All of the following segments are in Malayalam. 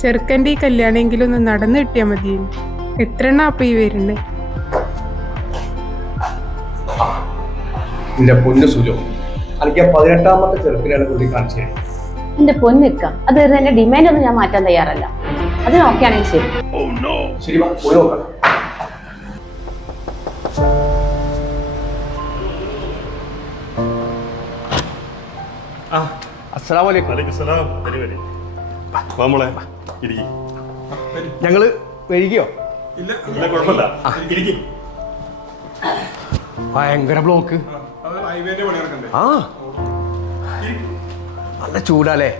ചെറുക്കന്റെ ഈ കല്യാണമെങ്കിലും ഒന്ന് നടന്നു കിട്ടിയാൽ മതി. എത്ര എണ്ണ അപ്പൊ ഈ വരുന്നത് നിന്റെ പൊന്നു സുജോ എനിക്ക് പതിനെട്ടാമത്തെ ചെറുപ്പിനാണ് പുള്ളി കാണിച്ചത് എന്റെ പൊന്നിക്ക അത് എന്റെ ഡിമാൻഡ് ഒന്നും ഞാൻ മാറ്റാൻ തയ്യാറല്ല. അത് നോക്കിയാണെങ്കിൽ ആണെങ്കിൽ ശരി. ശരി വാ, പോയി നോക്കാം. അസ്സലാമു അലൈക്കും. വലൈക്കും സലാം. വരി വരി. വാ മോളെ ഇരിക്കി. ഞങ്ങൾ വൈകിയോ? ഇല്ല ഇല്ല കുഴപ്പമില്ല. ഇരിക്കി. ഭയങ്കര ബ്ലോക്ക്. ആ നല്ല ചൂടാലേ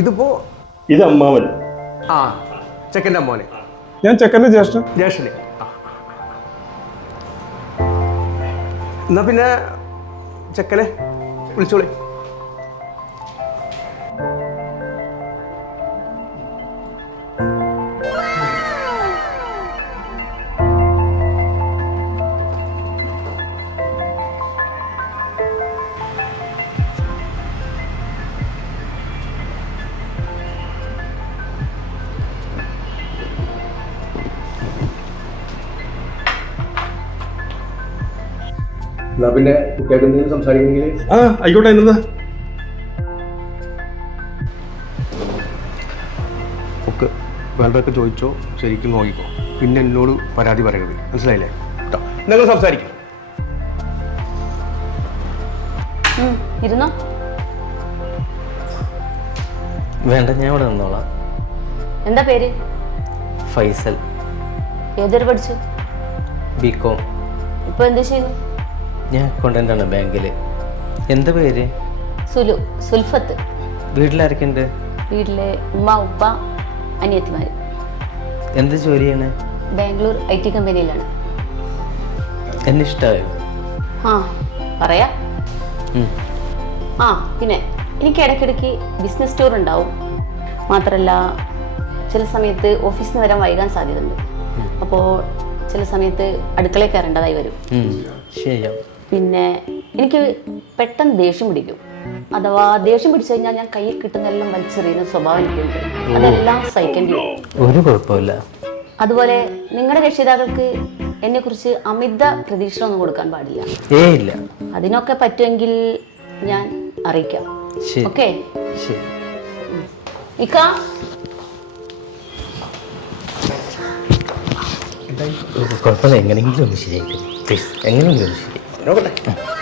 ഇതിപ്പോ ഇത് അമ്മാവൻ. ആ ചെക്കന്റെ അമ്മാവനെ ഞാൻ ചെക്കന്റെ ജ്യേഷ്ഠൻ. ജ്യേഷ്ഠനെ. എന്നാ പിന്നെ ചെക്കനെ വിളിച്ചോളി. എന്നാ പിന്നെ കുട്ടിയായിട്ട് എന്തെങ്കിലും സംസാരിക്കണമെങ്കിൽ? ആ ആയിക്കോട്ടെ എന്താ ഒക്കെ വേണ്ടതൊക്കെ ചോദിച്ചോ ശരിക്കും നോക്കിക്കോ. പിന്നെ എന്നോട് പരാതി പറയരുത്. മനസ്സിലായില്ലേ? കേട്ടോ നിങ്ങൾ സംസാരിക്കും. ഉം, ഇരുന്നോ? വേണ്ട ഞാൻ ഇവിടെ നിന്നോളാം. എന്താ പേര്? ഫൈസൽ. ഏതൊരു പഠിച്ചു? ബി കോം ഇപ്പൊ എന്ത് ചെയ്യുന്നു ഞാൻ അക്കൗണ്ടന്റ് ആണ് ബാങ്കിൽ എന്താ പേര്? സുലു സുൽഫത്ത്. വീട്ടിലാരൊക്കെ ഉണ്ട് വീട്ടിലെ ഉമ്മ ഉപ്പ അനിയത്തിമാര്. എന്ത് ജോലിയാണ് ബാംഗ്ലൂർ ഐ ടി കമ്പനിയിലാണ്. എന്നെ ഇഷ്ടമായോ ആ പറയാ. ആ പിന്നെ എനിക്ക് ഇടയ്ക്കിടയ്ക്ക് ബിസിനസ് ടൂർ ഉണ്ടാവും. മാത്രമല്ല ചില സമയത്ത് ഓഫീസിൽ നിന്ന് വരാൻ വൈകാൻ സാധ്യതയുണ്ട്. അപ്പോൾ ചില സമയത്ത് അടുക്കളയിൽ കയറേണ്ടതായി വരും. ശരിയാവും പിന്നെ എനിക്ക് പെട്ടെന്ന് ദേഷ്യം പിടിക്കും. അഥവാ ദേഷ്യം പിടിച്ചു കഴിഞ്ഞാൽ ഞാൻ കയ്യിൽ കിട്ടുന്നതെല്ലാം വലിച്ചെറിയുന്ന സ്വഭാവം എനിക്കുണ്ട്. അതെല്ലാം സഹിക്കേണ്ടി ഒരു കുഴപ്പമില്ല. അതുപോലെ നിങ്ങളുടെ രക്ഷിതാക്കൾക്ക് എന്നെ കുറിച്ച് അമിത പ്രതീക്ഷ ഒന്നും കൊടുക്കാൻ പാടില്ല. ഇല്ല. അതിനൊക്കെ പറ്റുമെങ്കിൽ ഞാൻ അറിയിക്കാം. ശരി. ഓക്കെ? ശരി. ഇക്ക? കുഴപ്പമില്ല. എങ്ങനെയെങ്കിലും ഒന്ന് ശരിയാക്കി. പ്ലീസ് എങ്ങനെയെങ്കിലും ഒന്ന് ശരി നോക്കട്ടെ